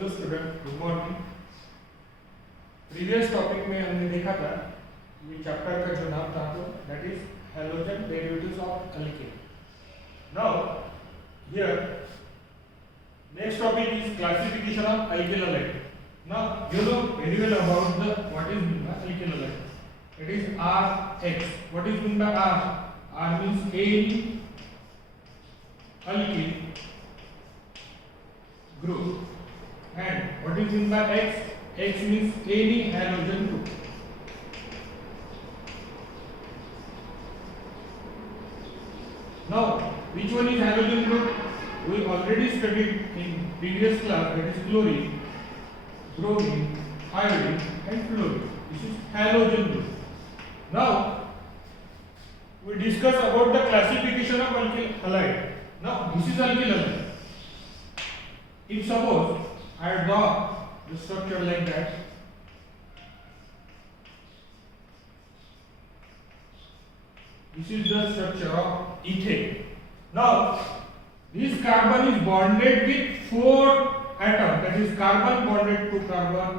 Hello student, good morning. Previous topic में हमने देखा था ये चैप्टर का जो नाम था तो that is halogen derivatives of alkane. Now here next topic is classification of alkyl halide. Now you know very well about the what is mean bye alkyl halide. It is RX. What is mean bye R? R means any alkyl group. And what is mean by X? X means any halogen group. Now, which one is halogen group? We already studied in previous class, that is chlorine, bromine, iodine and fluorine. This is halogen group. Now, we discuss about the classification of alkyl halide. Now, this is alkyl halide. If suppose I draw the structure like that, this is the structure of ethane. Now this carbon is bonded with 4 atoms, that is carbon bonded to carbon,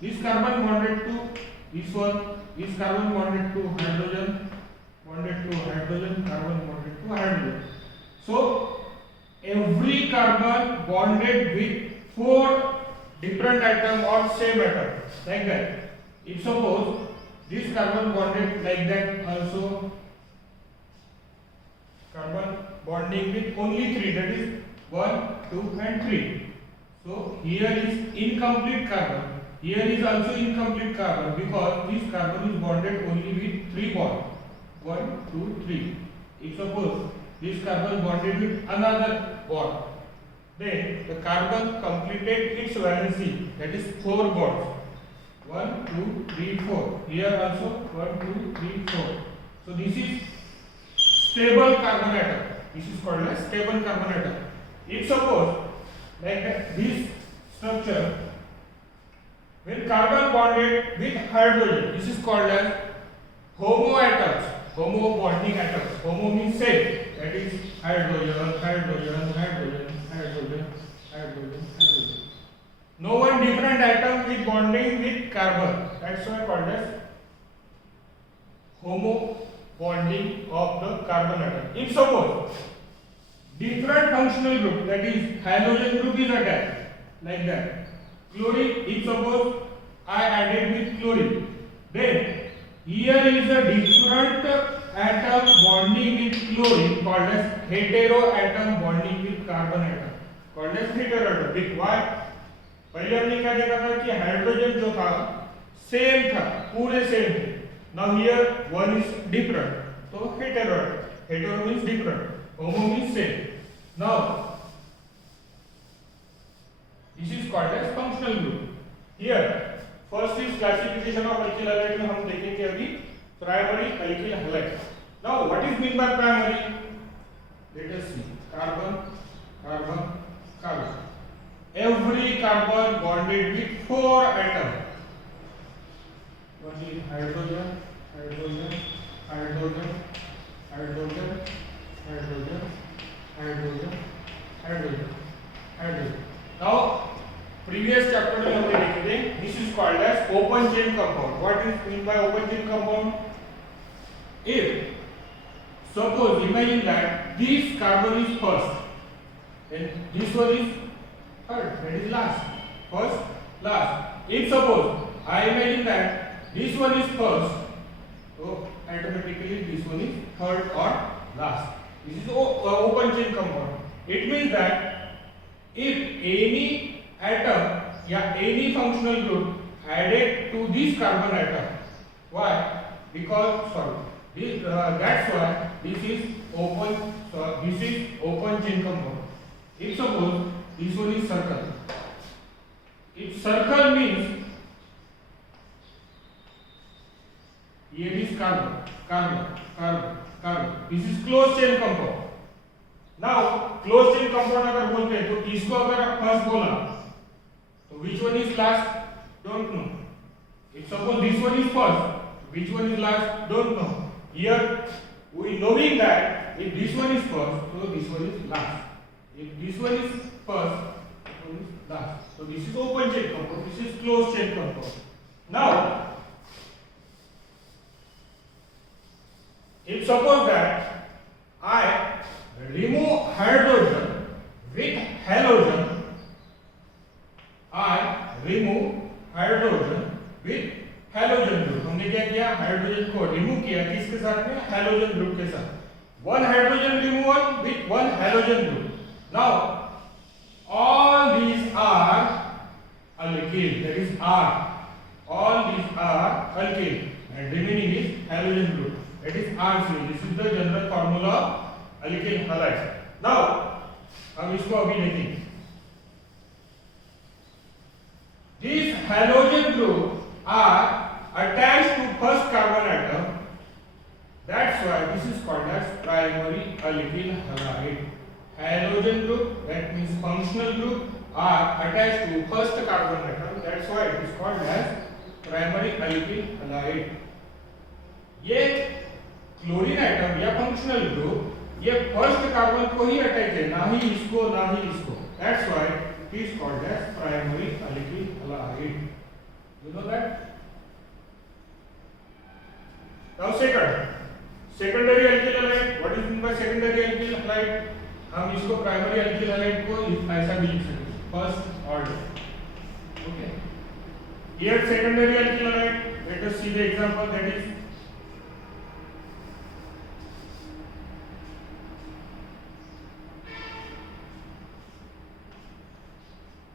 this carbon bonded to this one, this carbon bonded to hydrogen, carbon bonded to hydrogen. So every carbon bonded with 4 different atoms or same atom, like that. If suppose this carbon bonded like that, also carbon bonding with only 3, that is 1, 2 and 3. So here is incomplete carbon, here is also incomplete carbon, because this carbon is bonded only with 3 bonds, 1, 2, 3. If suppose this carbon bonded with another bond, then the carbon completed its valency, that is 4 bonds, 1, 2, 3, 4. Here also 1, 2, 3, 4. So this is stable carbon atom. This is called as stable carbon atom. If suppose like that, this structure, when carbon bonded with hydrogen, this is called as homo atoms, homo bonding atoms. Homo means same, that is hydrogen, hydrogen, hydrogen, hydrogen, hydrogen, hydrogen. No one different atom with bonding with carbon. That's why called as homo bonding of the carbon atom. If suppose different functional group, that is halogen group is attached like that. Chlorine, if suppose I added with chlorine, then here is a different atom bonding with chlorine called as heteroatom bonding with carbon atom, called as heteroatom. Why? पहले हमने क्या देखा था कि hydrogen जो था same था, पूरे सेम थे. Now here one is different, तो heteroatom. Hetero means different, homo means same. Now this is called as functional group. Here first is classification of alkyl halide में हम देखेंगे अभी primary alkyl halide. Now what is mean by primary? Let us see. Carbon, carbon, carbon. Every carbon bonded with 4 atoms. One is hydrogen, hydrogen, hydrogen, hydrogen, hydrogen, hydrogen, hydrogen, hydrogen. Now, previous chapter में हमने देखे थे, this is called as open chain compound. What is mean by open chain compound? If suppose imagine that this carbon is first and this one is third, that is last. First, last. If suppose I imagine that this one is first, so automatically this one is third or last. This is open chain compound. It means that if any atom या any functional group added to this carbon atom, why? Because that's why this is open chain compound. If suppose this one is circle. If circle means here is carbon, carbon, carbon, carbon. This is closed chain compound. Now closed chain compound अगर बोलते हैं तो इसको अगर आप first बोला तो which one is last? Don't know. If suppose this one is first, which one is last? Don't know. Here we knowing that if this one is first, so this one is last. If this one is first, compound is last. So this is open chain compound, this is closed chain compound. Now, if suppose that I remove hydrogen with halogen, I remove hydrogen with halogen group. हमने क्या किया, hydrogen को remove किया किसके साथ में, halogen group के साथ. One hydrogen removal with one halogen group. Now all these are alkyl, that is R. All these are alkyl and remaining is halogen group, that is R3. This is the general formula of alkyl halide. Now हम इसको अभी देखेंगे. These halogen group are attached to first carbon atom. That's why this is called as primary alkyl halide. Halogen group, that means functional group, are attached to first carbon atom. That's why it is called as primary alkyl halide. ये chlorine atom या functional group ये first carbon को ही attach है, ना ही इसको ना ही इसको. That's why it is called as primary alkyl halide. You know that? Now secondary alkyl halide. What is meant by secondary alkyl halide? हम इसको प्राइमरी alkyl halide को ऐसा भी लिख सकते हैं, first order. Okay. Here secondary alkyl halide. Let us see the example, that is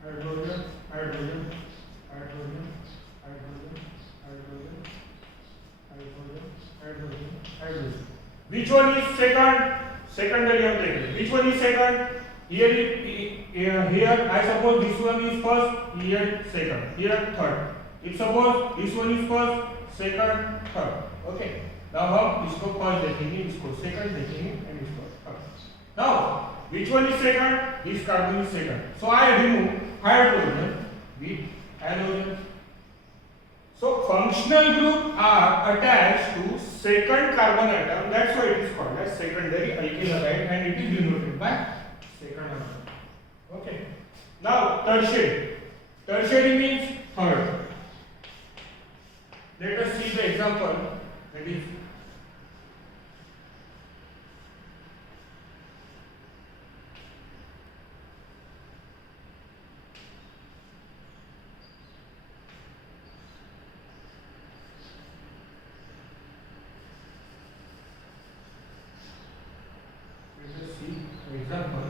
hydrogen, hydrogen, hydrogen, hydrogen, hydrogen, hydrogen, hydrogen, hydrogen. Which one is second? Secondary हम देखेंगे. Which one is second? Here I suppose this one is first, here second, here third. If suppose this one is first, second, third. Okay. Now हम इसको first देखेंगे, इसको second देखेंगे and इसको third. Now which one is second? This carbon is second. So I remove hydrogen with halogen. So functional group are attached to second carbon atom. That's why it is called as secondary alkyl halide and it is denoted by second atom. Okay. Now tertiary. Tertiary means third. Let us see the example, that is example.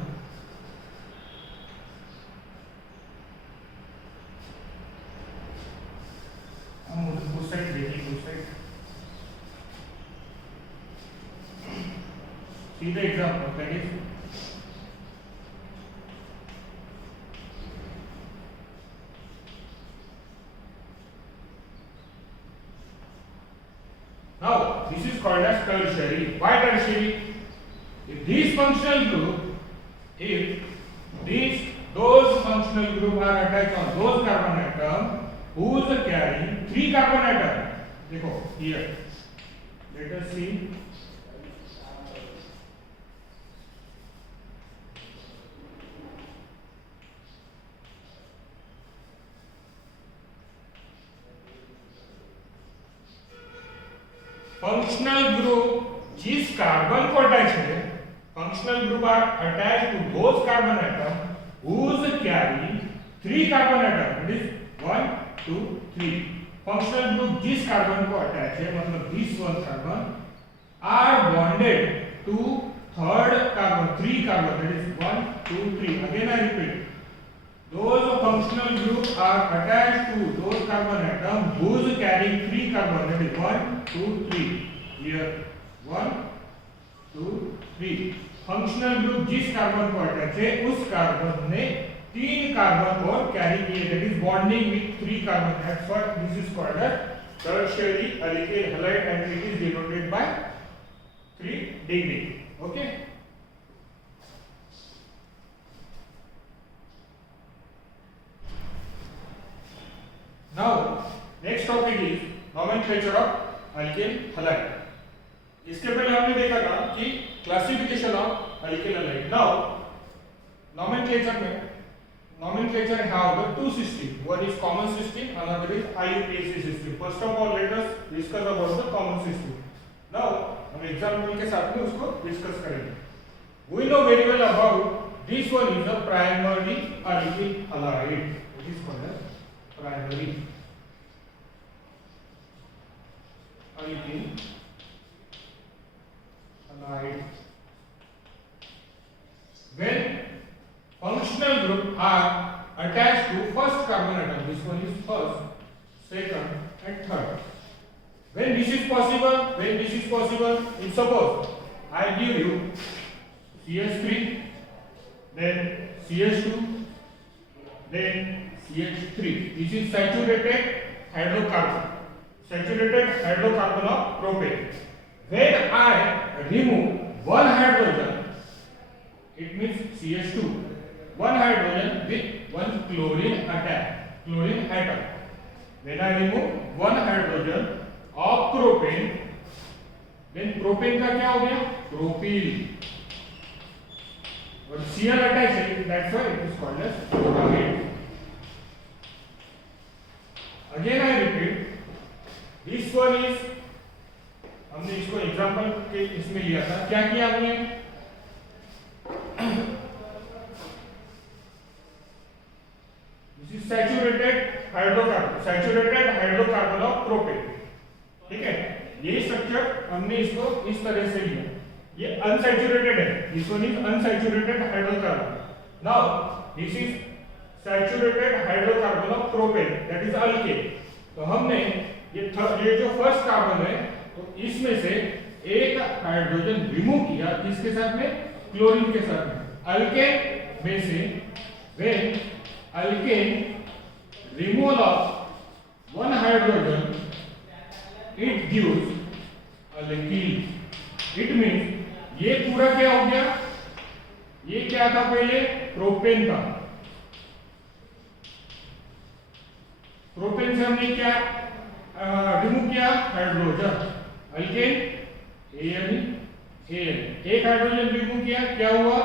हम उस side देखिए, उस side. See the example, that is now this is called as tertiary. Why tertiary? If these functional group, those functional group are attached on those carbon atom whose carrying 3 carbon atom. देखो here. Let us see. Functional group जिस carbon को attach है, functional group are attached to those carbon atom whose carry 3 carbon atom. It is 1, 2, 3. Functional group जिस carbon को attach है, मतलब this one carbon are bonded to third carbon, 3 carbon. That is 1, 2, 3. Again I repeat. Those functional group are attached to those carbon atom whose carrying 3 carbon. That is 1, 2, 3. Here 1, 2, 3. Functional group जिस carbon को attach है उस carbon ने 3 carbon और carry किए, that is bonding with 3 carbon. That's what this is called as tertiary alkyl halide and it is denoted by 3 degree. Okay. Now next topic is nomenclature of alkyl halide. इसके पहले हमने देखा था कि classification of alkyl halide. Now nomenclature में nomenclature have the two systems. One is common system, another is IUPAC system. First of all, let us discuss about the common system. Now, हम example के साथ में उसको discuss करेंगे. We know very well about this one is the primary alkyl halide. It is called as primary alkyl halide. When functional group are attached to first carbon atom, this one is first, second and third. When this is possible, if suppose I give you CH3, then CH2, then CH3. This is saturated hydrocarbon of propane. When I remove one hydrogen, it means CH2, one hydrogen with one chlorine atom. When I remove one hydrogen of propane, then propane का क्या हो गया? Propyl. और Cl attached है, that's why it is called as chloride. Again I repeat, this one is, हमने इसको example के इसमें लिया था. क्या किया हमने? This is saturated hydrocarbon of propane. ठीक है, यही स्ट्रक्चर हमने इसको इस तरह से लिया. ये अनसैचुरेटेड है, this one is unsaturated hydrocarbon. Now this is saturated hydrocarbon of propane, that is alkane. तो हमने ये जो फर्स्ट कार्बन है, तो इसमें से एक हाइड्रोजन रिमूव किया, इसके साथ में क्लोरीन के साथ में. अल्केन में से when alkane removal of one hydrogen, it gives alkyl. It means ये पूरा क्या हो गया? ये क्या था पहले? प्रोपेन था. प्रोपेन से हमने क्या रिमूव किया? हाइड्रोजन. अल्केन ANE, एक हाइड्रोजन रिमूव किया, क्या हुआ?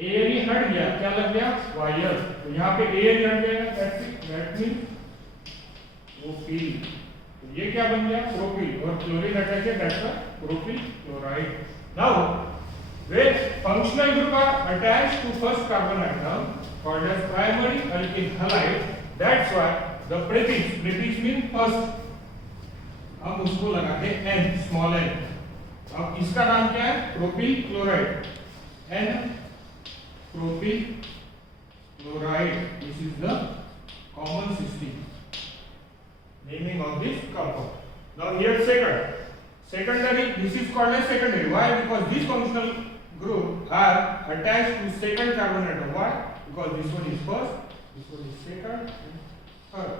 ANE हट गया, क्या लग गया? वायर. तो यहाँ पे ANE हट गया, that means प्रोपील. ये क्या बन गया? प्रोपील. और क्लोरीन अटैच है, that's propyl chloride. Now when functional group are attached to first carbon atom called as primary alkyl halide, that's why the prefix means first, हम उसको लगाते हैं n, small n. अब इसका नाम क्या है? Propyl chloride. n propyl chloride. This is the common system, naming of this compound. Now here secondary, this is called as secondary. Why? Because this functional group are attached to second carbon atom. Why? Because this one is first, this one is second, and third.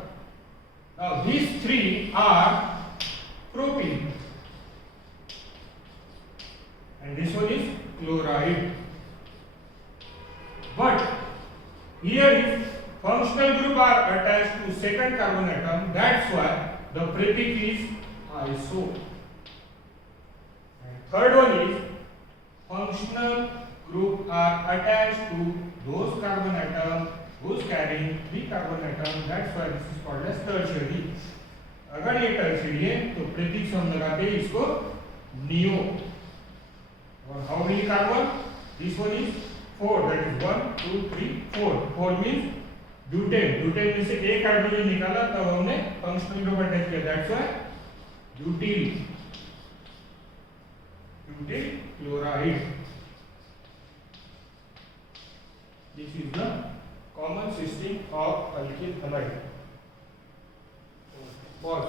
Now these three are propene, and this one is chloride. But here is functional group are attached to second carbon atom, that's why the prefix is iso. And third one is functional group are attached to those carbon atom who's carrying three carbon atom, that's why this is called as tertiary. अगर ये tertiary है तो prefix हम लगाते हैं इसको neo. और how many carbon? This one is 4, that is 1, 2, 3, 4. 4 means butane में से एक हाइड्रोजन निकाला, तब हमने फंक्शनल ग्रुप अटैच किया, that's why butyl chloride. This is the common system of alkyl halide. Pause